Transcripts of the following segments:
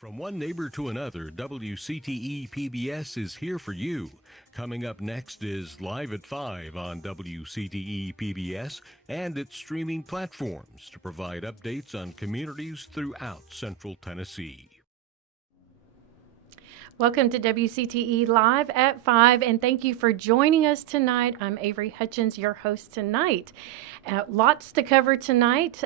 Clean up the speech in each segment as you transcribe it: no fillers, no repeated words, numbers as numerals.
From one neighbor to another, WCTE PBS is here for you. Coming up next is Live at 5 on WCTE PBS and its streaming platforms to provide updates on communities throughout Central Tennessee. Welcome to WCTE Live at 5, and thank you for joining us tonight. I'm Avery Hutchins, your host tonight. Lots to cover tonight.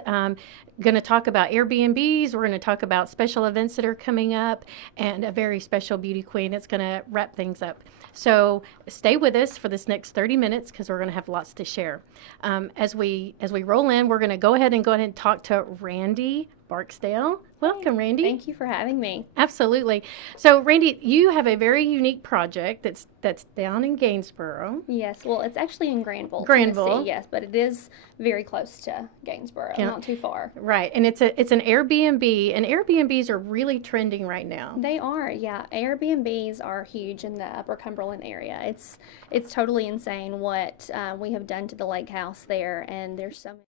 Going to talk about Airbnbs. We're going to talk about special events that are coming up, and a very special beauty queen that's going to wrap things up. So stay with us for this next 30 minutes because we're going to have lots to share. As we roll in, we're going to go ahead and talk to Randi Barksdale. Welcome, Randi. Thank you for having me. Absolutely. So, Randi, you have a very unique project that's down in Gainesboro. Yes, well, it's actually in Granville, Tennessee, yes, but it is very close to Gainesboro, not too far. Right, and it's an Airbnb, and Airbnbs are really trending right now. They are, yeah. Airbnbs are huge in the Upper Cumberland area. It's totally insane what we have done to the lake house there, and there's so many.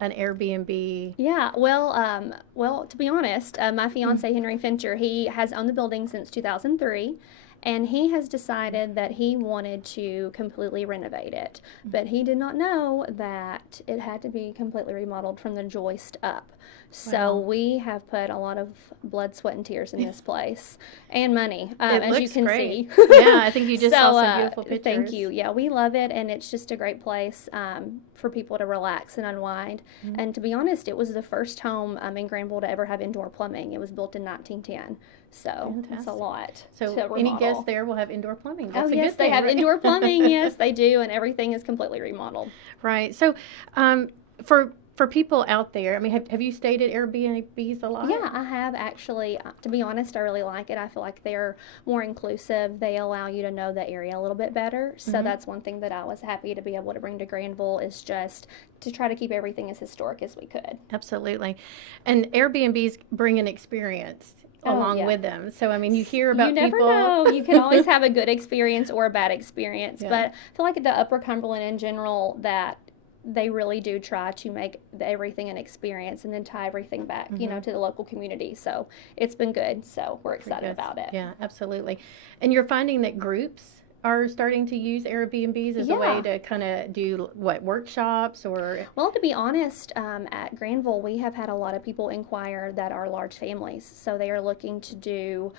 An Airbnb. Yeah, well, to be honest, my fiance Henry Fincher, he has owned the building since 2003, and he has decided that he wanted to completely renovate it, but he did not know that it had to be completely remodeled from the joist up. So we have put a lot of blood, sweat, and tears in this place, and money, as you can see. Yeah, I think you just saw some beautiful pictures. Thank you. Yeah, we love it, and it's just a great place for people to relax and unwind. And to be honest, it was the first home in Granville to ever have indoor plumbing. It was built in 1910. So it's a lot. So any guests there will have indoor plumbing. That's a yes, good thing, they have right? indoor plumbing. Yes, they do, and everything is completely remodeled. Right. So for people out there, I mean, have you stayed at Airbnbs a lot? Yeah, I have actually. To be honest, I really like it. I feel like they're more inclusive. They allow you to know the area a little bit better. So that's one thing that I was happy to be able to bring to Granville, is just to try to keep everything as historic as we could. Absolutely. And Airbnbs bring an experience along with them. So, I mean, you hear about people. You never know. You can always have a good experience or a bad experience. Yeah. But I feel like the Upper Cumberland in general, that they really do try to make everything an experience and then tie everything back, to the local community. So it's been good. So we're excited about it. Yeah, absolutely. And you're finding that groups are starting to use Airbnbs as a way to kind of do workshops or? Well, to be honest, at Granville, we have had a lot of people inquire that are large families. So they are looking to do,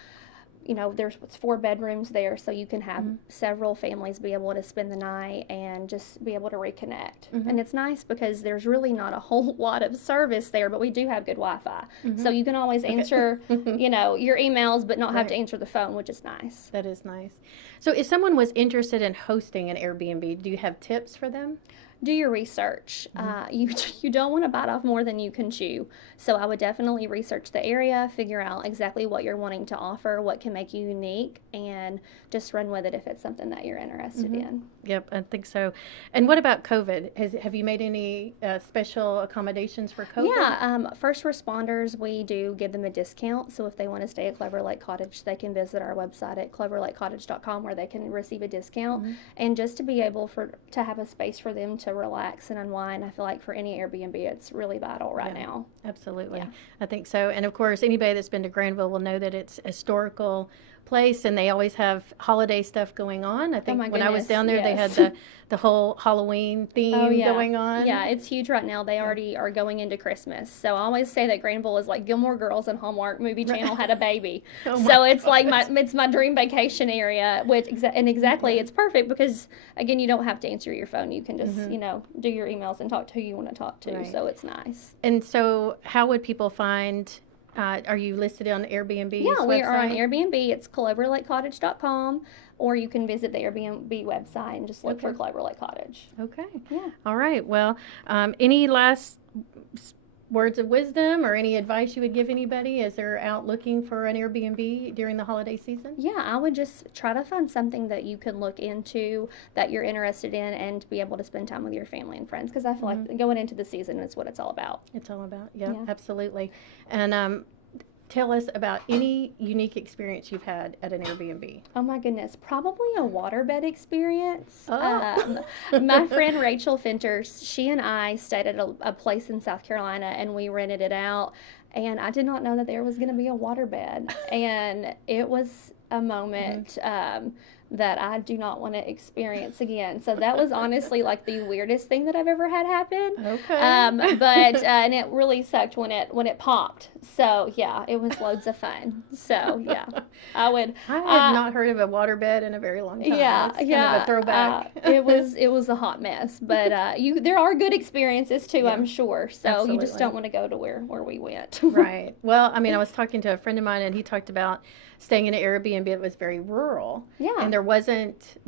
there's 4 bedrooms there, so you can have several families be able to spend the night and just be able to reconnect. And it's nice because there's really not a whole lot of service there, but we do have good Wi-Fi. So you can always answer, your emails, but not have to answer the phone, which is nice. That is nice. So if someone was interested in hosting an Airbnb, do you have tips for them? Do your research. You don't want to bite off more than you can chew. So I would definitely research the area, figure out exactly what you're wanting to offer, what can make you unique, and just run with it if it's something that you're interested in. Yep, I think so. And what about COVID? Have you made any special accommodations for COVID? Yeah, first responders, we do give them a discount. So if they want to stay at Clover Lake Cottage, they can visit our website at cloverlakecottage.com where they can receive a discount. And just to be able to have a space for them to relax and unwind, I feel like for any Airbnb, it's really vital right now. Absolutely. Yeah. I think so. And of course, anybody that's been to Granville will know that it's a historical place, and they always have holiday stuff going on. I think when I was down there, they had the whole Halloween theme going on. Yeah, it's huge right now. They already are going into Christmas. So I always say that Granville is like Gilmore Girls and Hallmark Movie Channel had a baby. So it's like it's my dream vacation area, it's perfect because, again, you don't have to answer your phone. You can just, do your emails and talk to who you want to talk to. Right. So it's nice. And so how would people find... are you listed on Airbnb's Yeah, we website? are on Airbnb. It's cloverlakecottage.com, or you can visit the Airbnb website and just look for Clover Lake Cottage. Okay. Yeah. All right. Well, any last words of wisdom or any advice you would give anybody as they're out looking for an Airbnb during the holiday season? Yeah, I would just try to find something that you can look into, that you're interested in, and be able to spend time with your family and friends, because I feel like going into the season is what it's all about. It's all about, yeah. Absolutely. And tell us about any unique experience you've had at an Airbnb. Oh my goodness, probably a waterbed experience. Oh. My friend Rachel Finters, she and I stayed at a place in South Carolina, and we rented it out. And I did not know that there was going to be a waterbed, and it was a moment that I do not want to experience again. So that was honestly like the weirdest thing that I've ever had happen. Okay. And it really sucked when it popped. So yeah, it was loads of fun. So yeah, I have not heard of a waterbed in a very long time. Yeah, it's kind of a throwback. It was a hot mess, but there are good experiences too, I'm sure. So absolutely. You just don't want to go to where we went. Right. Well, I mean, I was talking to a friend of mine, and he talked about staying in an Airbnb that was very rural. Yeah. And there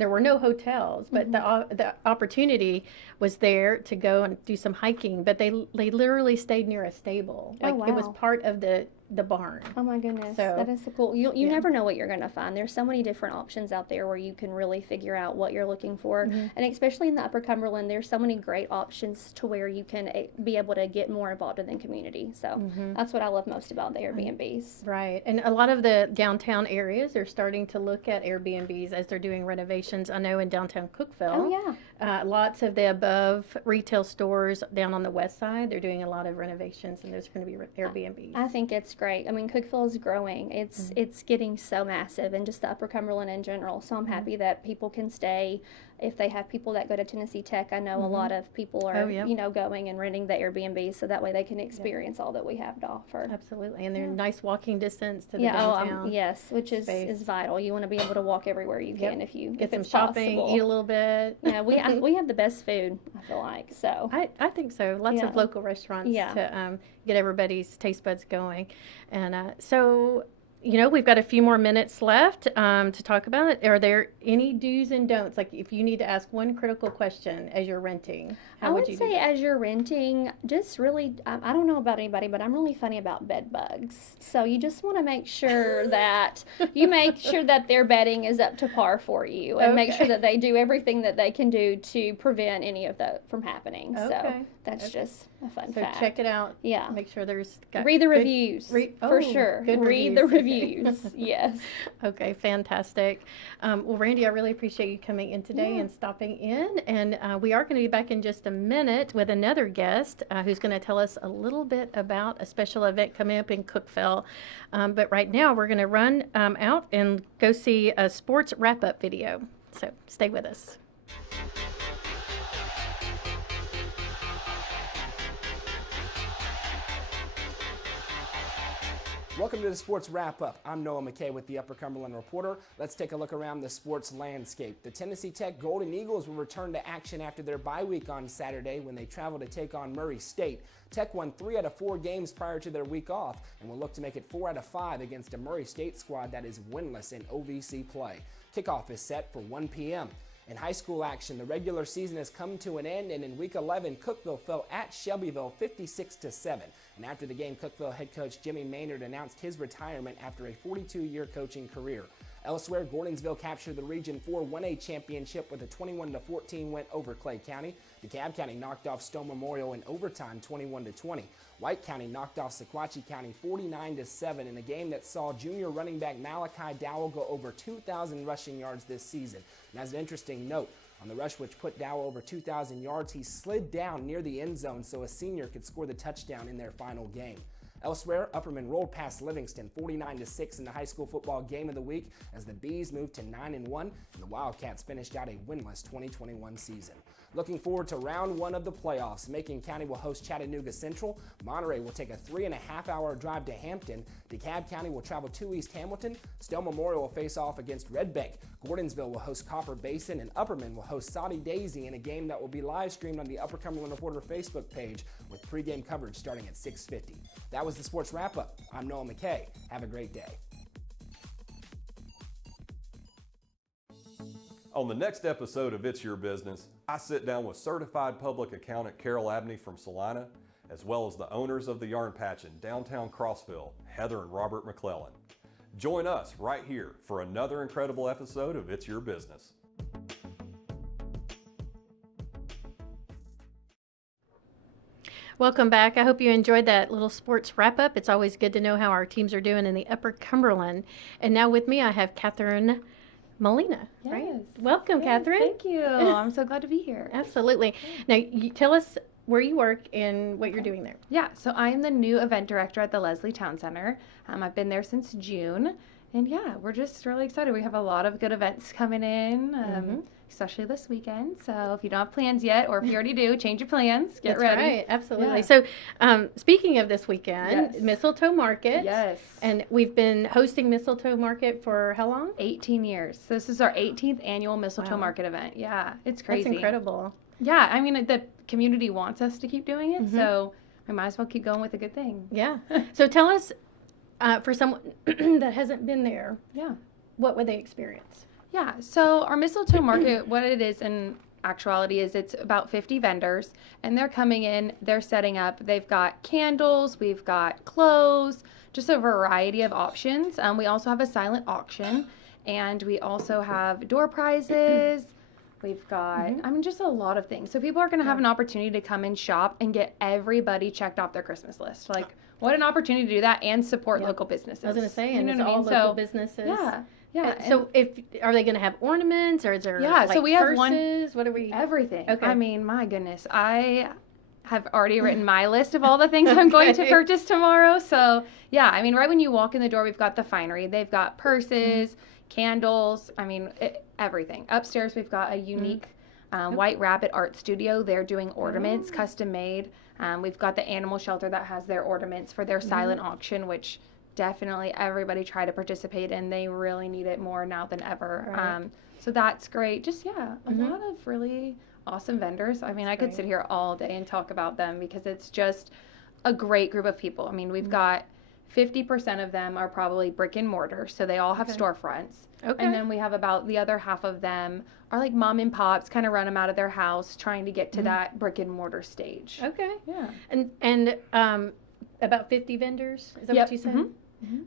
were no hotels, but the opportunity was there to go and do some hiking. But they literally stayed near a stable. Like, it was part of the barn. Oh my goodness, so, that is so cool. You never know what you're going to find. There's so many different options out there where you can really figure out what you're looking for. And especially in the Upper Cumberland, there's so many great options to where you can be able to get more involved in the community. So that's what I love most about the Airbnbs. Right. And a lot of the downtown areas are starting to look at Airbnbs as they're doing renovations. I know in downtown Cookeville, lots of the above retail stores down on the west side, they're doing a lot of renovations, and there's going to be Airbnbs. I think it's great. I mean, Cookeville is growing. It's getting so massive, and just the Upper Cumberland in general. So I'm happy that people can stay. If they have people that go to Tennessee Tech, I know a lot of people are, going and renting the Airbnb, so that way they can experience all that we have to offer. Absolutely, and they're nice walking distance to the downtown. Yes, which is vital. You want to be able to walk everywhere you can if get some it's shopping, possible. eat a little bit. Yeah, we have the best food, I feel like. So I think so. Lots of local restaurants to get everybody's taste buds going, and so. We've got a few more minutes left to talk about it. Are there any do's and don'ts? Like, if you need to ask one critical question as you're renting, how would you do that? I would say as you're renting, just really, I don't know about anybody, but I'm really funny about bed bugs. So you just want to make sure that their bedding is up to par for you, and make sure that they do everything that they can do to prevent any of that from happening. Okay. So that's just a fun fact. So check it out. Yeah. Make sure there's read the reviews for sure. Read the reviews. Yes. Okay, fantastic. Well, Randi, I really appreciate you coming in today and stopping in. And we are going to be back in just a minute with another guest who's going to tell us a little bit about a special event coming up in Cookeville. But right now, we're going to run out and go see a sports wrap-up video. So stay with us. Welcome to the Sports Wrap-Up. I'm Noah McKay with the Upper Cumberland Reporter. Let's take a look around the sports landscape. The Tennessee Tech Golden Eagles will return to action after their bye week on Saturday when they travel to take on Murray State. Tech won 3 out of 4 games prior to their week off and will look to make it 4 out of 5 against a Murray State squad that is winless in OVC play. Kickoff is set for 1 p.m. In high school action, the regular season has come to an end, and in Week 11, Cookeville fell at Shelbyville 56-7. And after the game, Cookeville head coach Jimmy Maynard announced his retirement after a 42-year coaching career. Elsewhere, Gordonsville captured the Region 4 1A championship with a 21-14 win over Clay County. DeKalb County knocked off Stone Memorial in overtime 21-20. White County knocked off Sequatchie County 49-7 in a game that saw junior running back Malachi Dowell go over 2,000 rushing yards this season. And as an interesting note, on the rush which put Dowell over 2,000 yards, he slid down near the end zone so a senior could score the touchdown in their final game. Elsewhere, Upperman rolled past Livingston 49-6 in the high school football game of the week as the Bees moved to 9-1 and the Wildcats finished out a winless 2021 season. Looking forward to round 1 of the playoffs. Macon County will host Chattanooga Central. Monterey will take a 3.5-hour drive to Hampton. DeKalb County will travel to East Hamilton. Stone Memorial will face off against Red Bank. Gordonsville will host Copper Basin, and Upperman will host Saudi Daisy in a game that will be live streamed on the Upper Cumberland Reporter Facebook page with pregame coverage starting at 6:50. That was the Sports Wrap-Up. I'm Noah McKay. Have a great day. On the next episode of It's Your Business, I sit down with certified public accountant Carol Abney from Salina, as well as the owners of the Yarn Patch in downtown Crossville, Heather and Robert McClellan. Join us right here for another incredible episode of It's Your Business. Welcome back. I hope you enjoyed that little sports wrap up. It's always good to know how our teams are doing in the Upper Cumberland. And now with me, I have Kathryn Molina. Yes. Right? Welcome, Yes, Kathryn. Thank you. I'm so glad to be here. Absolutely. Now, tell us where you work and what you're doing there. Yeah, so I'm the new event director at the Leslie Town Center. I've been there since June. And yeah, we're just really excited. We have a lot of good events coming in, especially this weekend. So if you don't have plans yet, or if you already do, change your plans. Get That's ready. right. Absolutely. Yeah. So, speaking of this weekend, Yes. Mistletoe Market. Yes. And we've been hosting Mistletoe Market for how long? 18 years. So this is our 18th annual Mistletoe Wow. Market event. Yeah, it's crazy. That's incredible. Yeah, I mean, the community wants us to keep doing it, so we might as well keep going with a good thing. Yeah. So tell us, for someone that hasn't been there, Yeah. what would they experience? Yeah, so our Mistletoe Market, what it is in actuality is it's about 50 vendors, and they're coming in, they're setting up, they've got candles, we've got clothes, just a variety of options. We also have a silent auction, and we also have door prizes. We've got, I mean, just a lot of things. So people are going to have an opportunity to come and shop and get everybody checked off their Christmas list. Like, what an opportunity to do that and support local businesses. I was going to say, and You it's know what I all mean? local So, businesses. Yeah. Yeah. So are they going to have ornaments, or is there Yeah, so we have purses? What are we? everything. Okay. I mean, my goodness. I have already written my list of all the things I'm going to purchase tomorrow. So, yeah, I mean, right when you walk in the door, we've got the finery. They've got purses, candles, I mean, everything. Upstairs, we've got a unique White Rabbit Art Studio. They're doing ornaments, custom made. We've got the animal shelter that has their ornaments for their silent auction, which definitely everybody try to participate in. They really need it more now than ever. Right. So that's great. Just, yeah, a lot of really awesome vendors. I mean, I could sit here all day and talk about them because it's just a great group of people. I mean, we've got 50% of them are probably brick and mortar, so they all have storefronts. Okay. And then we have about the other half of them are like mom and pops, kind of run them out of their house, trying to get to that brick and mortar stage. Okay. Yeah. And about 50 vendors. Is that Yep. what you said?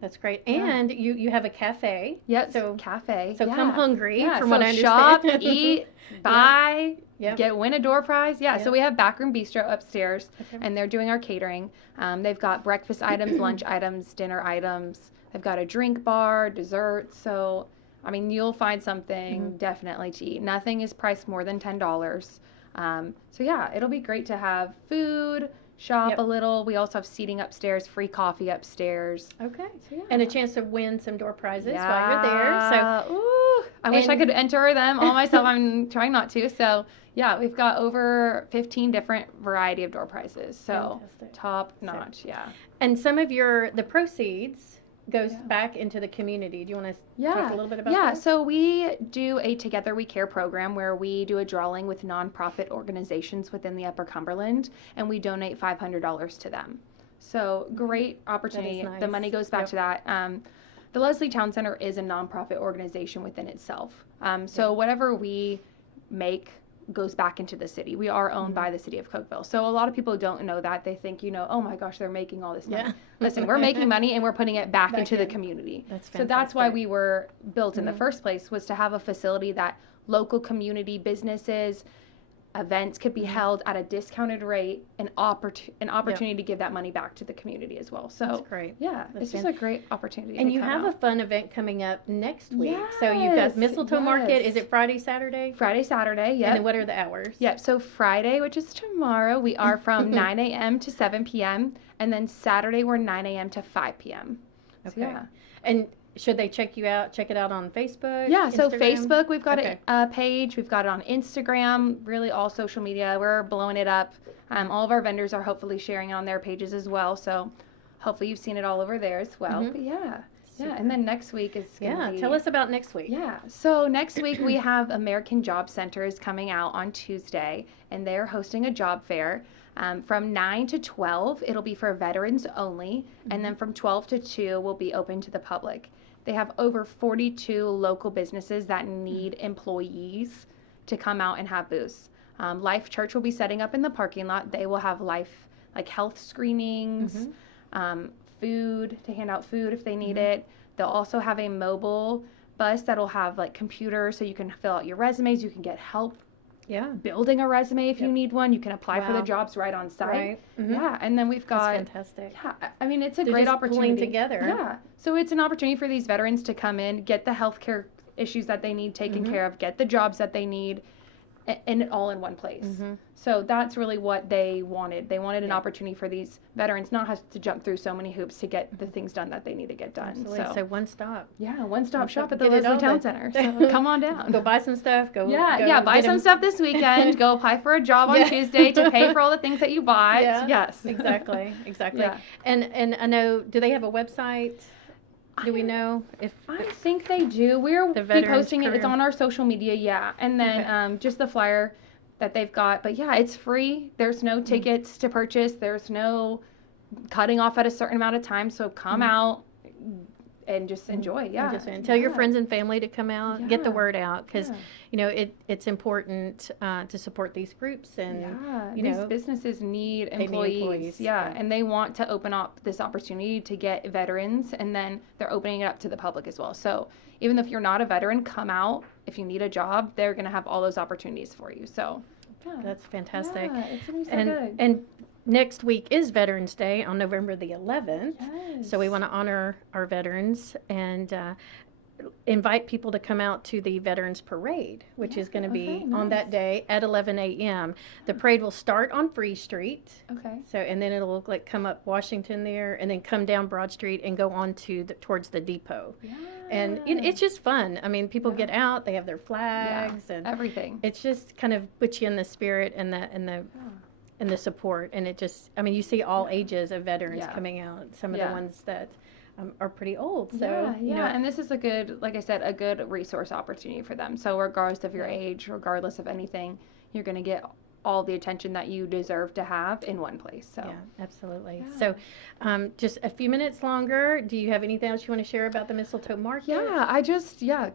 That's great. And you have a cafe. Yep. So cafe. so come hungry. Yeah. From So what I shop, understand. eat, buy, Yep. win a door prize. Yeah. Yep. So we have Backroom Bistro upstairs, Okay. and they're doing our catering. They've got breakfast items, lunch items, dinner items. They've got a drink bar, desserts. So, I mean, you'll find something definitely to eat. Nothing is priced more than $10. So yeah, it'll be great to have food, shop Yep. a little. We also have seating upstairs, free coffee upstairs. Okay. So, yeah. And a chance to win some door prizes while you're there. So Ooh, I wish I and- could enter them all myself. I'm trying not to. So, yeah, we've got over 15 different variety of door prizes. So, Fantastic. top notch. Yeah. and some of the proceeds goes back into the community. Do you want to talk a little bit about Yeah, that? so we do a Together We Care program where we do a drawing with nonprofit organizations within the Upper Cumberland, and we donate $500 to them. So great opportunity. nice. The money goes back Yep. to that. The Leslie Town Center is a nonprofit organization within itself. So whatever we make goes back into the city. We are owned by the city of Cokeville. So a lot of people don't know that. They think, oh my gosh, they're making all this money. Yeah. Listen, we're making money and we're putting it back into the in. community. That's So that's why fantastic. we were built in the first place, was to have a facility that local community businesses, events could be held at a discounted rate, an opportunity to give that money back to the community as well. So That's great. yeah, That's it's just fan- a great opportunity. And to you come have out. a fun event coming up next week. So you've got Yes, Mistletoe Market. yes. Is it Friday, Saturday? Friday, Saturday. And Yeah. then what are the hours? Yep. So Friday, which is tomorrow, we are from 9 a.m. to 7 p.m. And then Saturday, we're 9 a.m. to 5 p.m. So, Okay. yeah. And should they check it out on Facebook? Yeah, so Instagram? Facebook, we've got Okay. a page. We've got it on Instagram, really all social media. We're blowing it up. All of our vendors are hopefully sharing it on their pages as well. So hopefully you've seen it all over there as well. But yeah. Yeah, and then next week is going to Yeah, be... tell us about next week. Yeah, so next week we have American Job Centers coming out on Tuesday, and they're hosting a job fair. From 9 to 12, it'll be for veterans only, and then from 12 to 2 will be open to the public. They have over 42 local businesses that need employees to come out and have booths. Life Church will be setting up in the parking lot. They will have health screenings, food, to hand out food if they need it. They'll also have a mobile bus that'll have computers so you can fill out your resumes, you can get help building a resume if you need one. You can apply for the Wow. jobs right on site. Right. Mhm. Yeah, and then we've got That's fantastic. Yeah, I mean it's a They're great just opportunity. pulling together. Yeah, so it's an opportunity for these veterans to come in, get the healthcare issues that they need taken care of, get the jobs that they need, and it all in one place. So that's really what they wanted. They wanted an opportunity for these veterans not have to jump through so many hoops to get the things done that they need to get done. Absolutely. So one stop. Yeah, one-stop shop at the Get it Leslie all Town done. Center. So come on down. Go buy some stuff. Go Buy get some 'em. stuff this weekend. Go apply for a job on Tuesday to pay for all the things that you bought. Yeah, Yes. exactly. Yeah. And I know, do they have a website? Do we know if I think they do. We'll The be Veterans posting it. It's Career- on our social media, and then just the flyer that they've got. But yeah, it's free. There's no tickets to purchase. There's no cutting off at a certain amount of time. So come out and just enjoy. Yeah. just tell your friends and family to come out, get the Yeah. word out, because Yeah. it's important to support these groups, and These businesses need employees. Yeah. And they want to open up this opportunity to get veterans, and then they're opening it up to the public as well. So even if you're not a veteran, come out. If you need a job, they're going to have all those opportunities for you. So that's fantastic. Yeah, it's gonna be so and good. and next week is Veterans Day on November the 11th. Yes. So we want to honor our veterans and invite people to come out to the Veterans Parade, which is going to be on that day at 11 a.m. The parade will start on Free Street. Okay. So, and then it'll like come up Washington there, and then come down Broad Street and go on to towards the depot. Yeah. And it's just fun. I mean, people get out, they have their flags, and everything. it's just kind of puts you in the spirit and the support. And it just, I mean, you see all ages of veterans coming out. Some of the ones that are pretty old. So you know, and this is a good, like I said, a good resource opportunity for them. So regardless of your age, regardless of anything, you're going to get all the attention that you deserve to have in one place. So yeah, absolutely. So just a few minutes longer. Do you have anything else you want to share about the Mistletoe Market?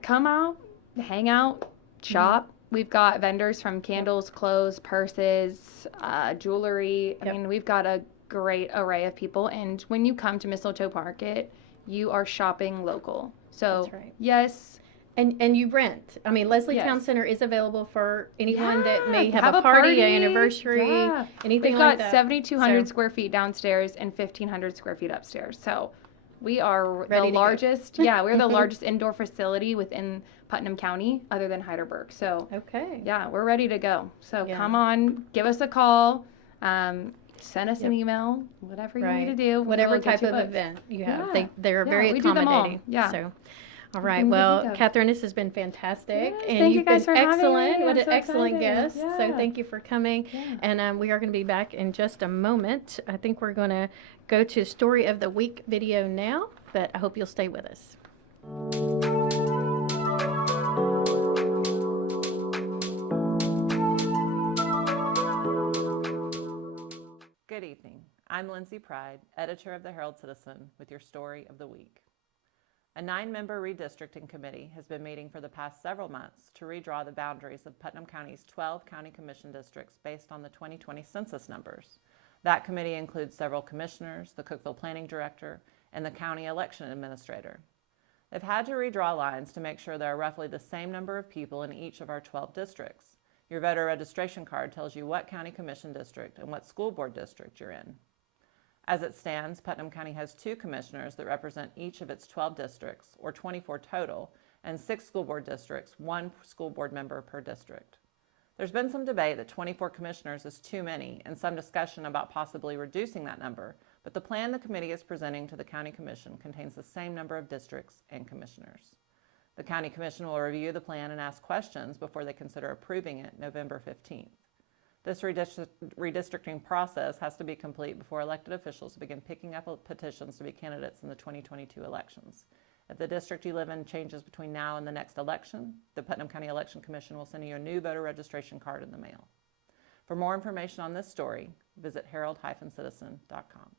Come out, hang out, shop. We've got vendors from candles, clothes, purses, jewelry. I mean, we've got a great array of people. And when you come to Mistletoe Market, you are shopping local. So That's right. yes. And you rent. I mean, Leslie Town Center is available for anyone that may have a party, an anniversary, anything We've like got that. 7,200 square feet downstairs and 1,500 square feet upstairs. So we are Ready the to go. largest. We're the largest indoor facility within Putnam County, other than Heidelberg. So we're ready to go. So come on, give us a call. Send us an email, whatever you need to do. Whatever we'll get type you of booked. event you have. Yeah. They're very we do them all. accommodating. Yeah. So, all right. Well, Kathryn, this has been fantastic. Yes, and thank you've you guys been for having excellent. me. What I'm an so excellent excited. guest. So Yeah. thank you for coming. Yeah. And we are going to be back in just a moment. I think we're going to go to Story of the Week video now, but I hope you'll stay with us. Good evening. I'm Lindsay Pride, editor of the Herald Citizen, with your Story of the Week. A 9-member redistricting committee has been meeting for the past several months to redraw the boundaries of Putnam County's 12 county commission districts based on the 2020 census numbers. That committee includes several commissioners, the Cookeville Planning Director, and the county election administrator. They've had to redraw lines to make sure there are roughly the same number of people in each of our 12 districts. Your voter registration card tells you what county commission district and what school board district you're in. As it stands, Putnam County has 2 commissioners that represent each of its 12 districts, or 24 total, and 6 school board districts, 1 school board member per district. There's been some debate that 24 commissioners is too many, and some discussion about possibly reducing that number, but the plan the committee is presenting to the County Commission contains the same number of districts and commissioners. The County Commission will review the plan and ask questions before they consider approving it November 15th. This redistricting process has to be complete before elected officials begin picking up petitions to be candidates in the 2022 elections. If the district you live in changes between now and the next election, the Putnam County Election Commission will send you a new voter registration card in the mail. For more information on this story, visit herald-citizen.com.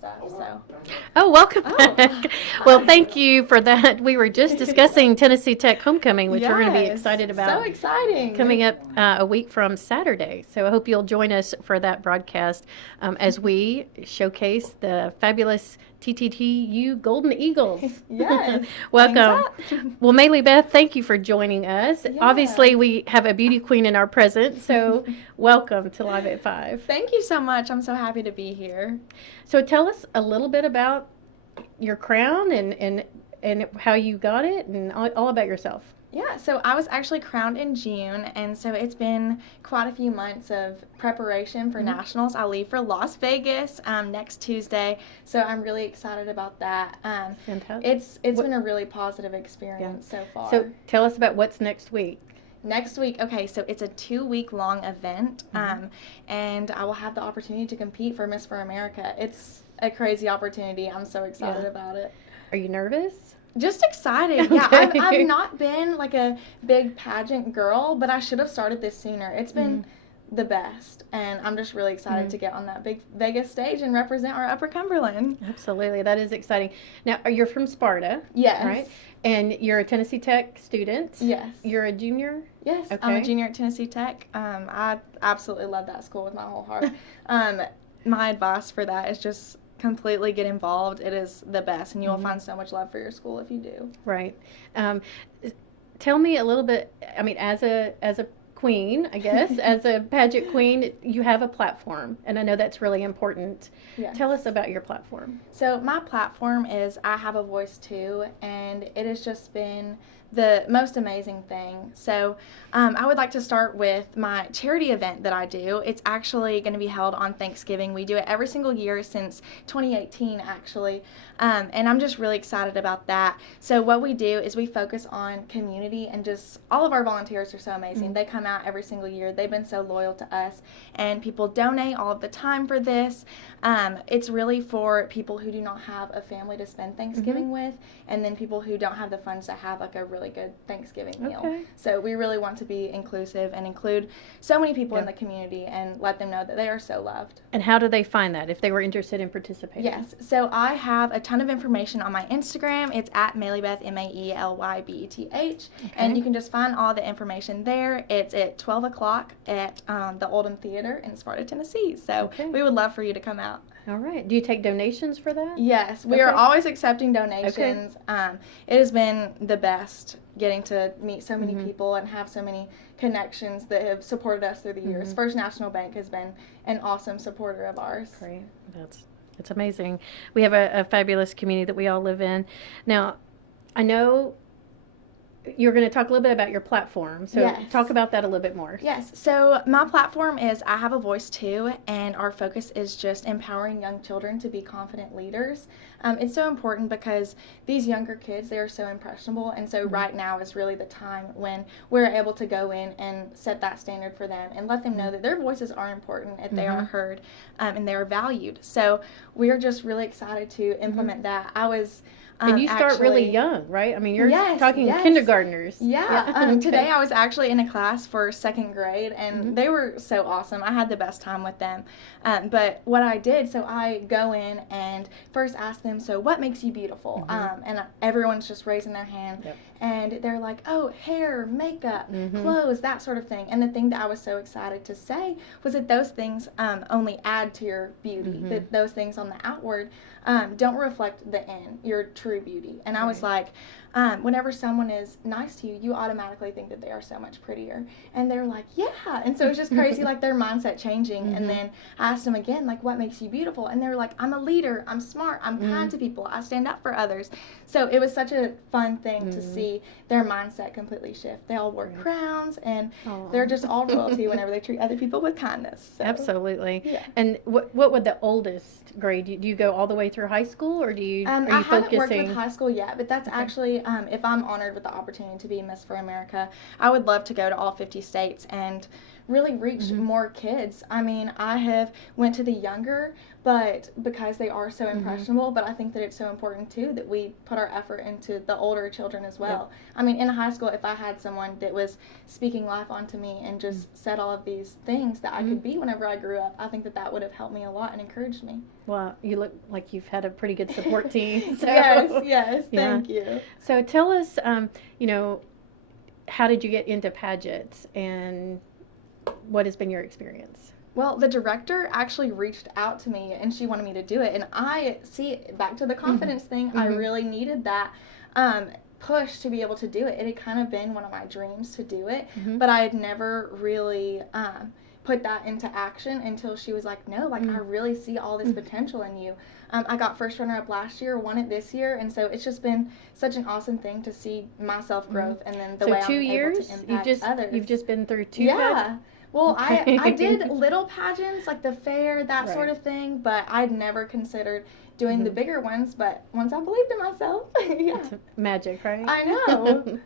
stuff. So. Oh, welcome back. Well, thank you for that. We were just discussing Tennessee Tech homecoming, which we're going to be Yes, excited about. So exciting. Coming up a week from Saturday. So I hope you'll join us for that broadcast as we showcase the fabulous TTTU Golden Eagles. Yes. Welcome. Well, Maelybeth, thank you for joining us. Yeah. Obviously, we have a beauty queen in our presence, so welcome to Live at 5. Thank you so much. I'm so happy to be here. So tell us a little bit about your crown and how you got it and all about yourself. Yeah, so I was actually crowned in June, and so it's been quite a few months of preparation for nationals. I leave for Las Vegas next Tuesday, so I'm really excited about that. Fantastic. It's been a really positive experience so far. So tell us about what's next week. Next week, okay, so it's a 2-week-long event, and I will have the opportunity to compete for Miss for America. It's a crazy opportunity. I'm so excited about it. Are you nervous? Just excited. Yeah, I've not been like a big pageant girl, but I should have started this sooner. It's been the best, and I'm just really excited to get on that big Vegas stage and represent our Upper Cumberland. Absolutely. That is exciting. Now, you're from Sparta. Yes. Right? And you're a Tennessee Tech student. Yes. You're a junior? Yes, Okay. I'm a junior at Tennessee Tech. I absolutely love that school with my whole heart. My advice for that is just completely get involved. It is the best, and you will find so much love for your school if you do. Right. Tell me a little bit, I mean, as a queen, I guess, as a pageant queen, you have a platform, and I know that's really important. Yes. Tell us about your platform. So my platform is I Have a Voice Too, and it has just been the most amazing thing. So I would like to start with my charity event that I do. It's actually going to be held on Thanksgiving. We do it every single year since 2018, actually, and I'm just really excited about that. So what we do is we focus on community, and just all of our volunteers are so amazing. They come out every single year. They've been so loyal to us, and people donate all of the time for this. It's really for people who do not have a family to spend Thanksgiving with, and then people who don't have the funds to have like a really good Thanksgiving meal. Okay. So we really want to be inclusive and include so many people in the community and let them know that they are so loved. And how do they find that if they were interested in participating? Yes, so I have a ton of information on my Instagram. It's at Maelybeth, Maelybeth, and you can just find all the information there. It's at 12 o'clock at the Oldham Theater in Sparta, Tennessee. So we would love for you to come out. All right. Do you take donations for that? Yes, we are always accepting donations. It has been the best getting to meet so many people and have so many connections that have supported us through the years. First National Bank has been an awesome supporter of ours. Great. It's amazing. We have a fabulous community that we all live in. Now, I know you're going to talk a little bit about your platform, so talk about that a little bit more. Yes, so my platform is I Have a Voice Too, and our focus is just empowering young children to be confident leaders. It's so important because these younger kids, they are so impressionable, and so right now is really the time when we're able to go in and set that standard for them and let them know that their voices are important, if they are heard, and they are valued. So we're just really excited to implement that. I was and you start really young, right? I mean, you're talking kindergartners. Yeah. Today I was actually in a class for second grade, and they were so awesome. I had the best time with them. But what I did, so I go in and first ask them, so what makes you beautiful? And everyone's just raising their hand. And they're like, oh, hair, makeup, clothes, that sort of thing. And the thing that I was so excited to say was that those things only add to your beauty. That those things on the outward don't reflect the in, your true beauty. And I was like, whenever someone is nice to you, you automatically think that they are so much prettier. And they're like, yeah. And so it's just crazy, like their mindset changing. And then I asked them again, like, what makes you beautiful? And they were like, I'm a leader, I'm smart, I'm kind to people, I stand up for others. So it was such a fun thing to see their mindset completely shift. They all wore crowns, and they're just all royalty whenever they treat other people with kindness. So, absolutely. Yeah. And what would the oldest grade? Do you go all the way through high school, or are you I haven't focusing? worked with high school yet, but that's actually, if I'm honored with the opportunity to be Miss for America, I would love to go to all 50 states and really reach more kids. I mean, I have went to the younger, but because they are so impressionable, but I think that it's so important too that we put our effort into the older children as well. I mean, in high school, if I had someone that was speaking life onto me and just said all of these things that I could be whenever I grew up, I think that that would have helped me a lot and encouraged me. Well, you look like you've had a pretty good support team. So. Yes, thank you. So tell us, you know, how did you get into Pagets, and what has been your experience? Well, the director actually reached out to me, and she wanted me to do it. And I see, back to the confidence thing, I really needed that push to be able to do it. It had kind of been one of my dreams to do it, but I had never really put that into action until she was like, no, like I really see all this potential in you. I got first runner-up last year, won it this year, and so it's just been such an awesome thing to see my self-growth and then the way I'm able to impact others. You've just been through 2 pageants? Well, I did little pageants, like the fair, that sort of thing, but I'd never considered doing the bigger ones, but once I believed in myself, It's magic, right? I know.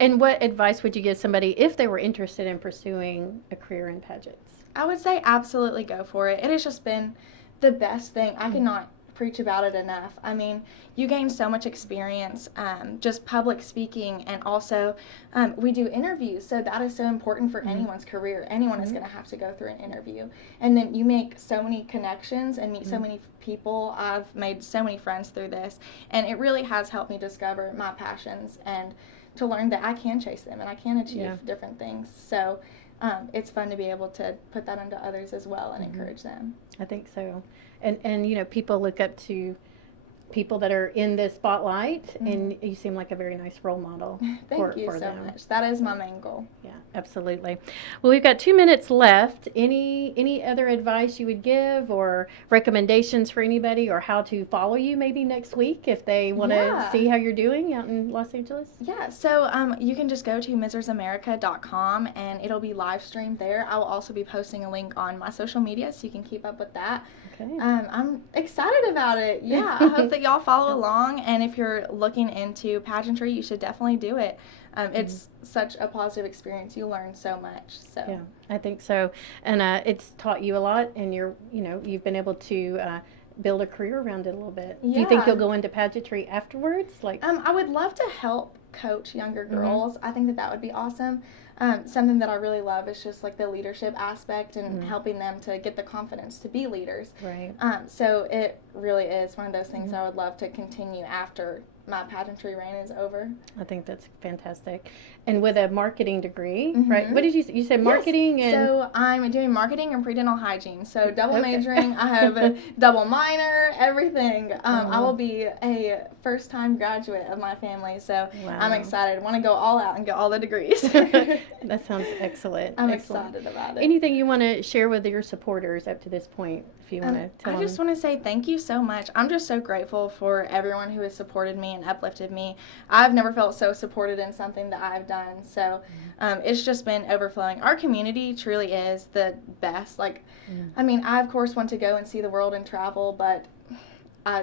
And what advice would you give somebody if they were interested in pursuing a career in pageants? I would say absolutely go for it. It has just been the best thing. I cannot preach about it enough. I mean, you gain so much experience, just public speaking, and also we do interviews, so that is so important for anyone's career. Anyone is going to have to go through an interview, and then you make so many connections and meet so many people. I've made so many friends through this, and it really has helped me discover my passions and to learn that I can chase them and I can achieve different things. So it's fun to be able to put that onto others as well and encourage them. I think so. And you know, people look up to people that are in the spotlight, and you seem like a very nice role model Thank you for so them. much. That is my main goal. Yeah, absolutely. Well, we've got 2 minutes left. Any other advice you would give, or recommendations for anybody, or how to follow you maybe next week if they want to see how you're doing out in Los Angeles? Yeah, so you can just go to MsRsAmerica.com and it'll be live streamed there. I will also be posting a link on my social media so you can keep up with that. Okay. I'm excited about it. Yeah, I hope that y'all follow along, and if you're looking into pageantry, you should definitely do it. It's such a positive experience. You learn so much. So Yeah, I think so. And it's taught you a lot, and you've been able to build a career around it a little bit. Do you think you'll go into pageantry afterwards? I would love to help coach younger girls. I think that would be awesome. Something that I really love is just like the leadership aspect and helping them to get the confidence to be leaders. Right. So it really is one of those things I would love to continue after my pageantry reign is over. I think that's fantastic. And with a marketing degree, right? What did you say? Marketing and... So I'm doing marketing and prenatal hygiene. So double majoring. I have a double minor, everything. I will be a first-time graduate of my family. So I'm excited. I want to go all out and get all the degrees. That sounds excellent. I'm excited about it. Anything you want to share with your supporters up to this point? If you want to tell I just want to say thank you so much. I'm just so grateful for everyone who has supported me and uplifted me. I've never felt so supported in something that I've done. So it's just been overflowing. Our community truly is the best. Like, I mean, I of course want to go and see the world and travel, but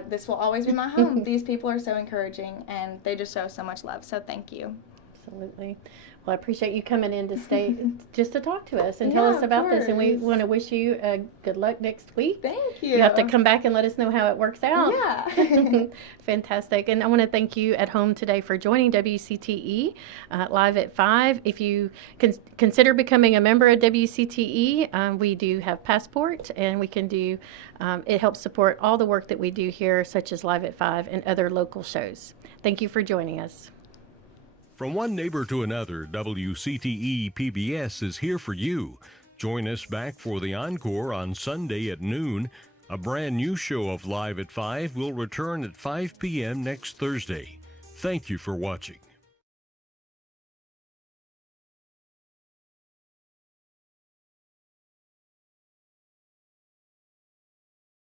this will always be my home. These people are so encouraging, and they just show so much love. So thank you. Absolutely. Well, I appreciate you coming in to stay just to talk to us and tell us about this. And we want to wish you good luck next week. Thank you. You have to come back and let us know how it works out. Yeah. Fantastic. And I want to thank you at home today for joining WCTE live at 5. If you consider becoming a member of WCTE, we do have Passport, and we can do, it helps support all the work that we do here, such as Live at 5 and other local shows. Thank you for joining us. From one neighbor to another, WCTE PBS is here for you. Join us back for the encore on Sunday at noon. A brand new show of Live at 5 will return at 5 p.m. next Thursday. Thank you for watching.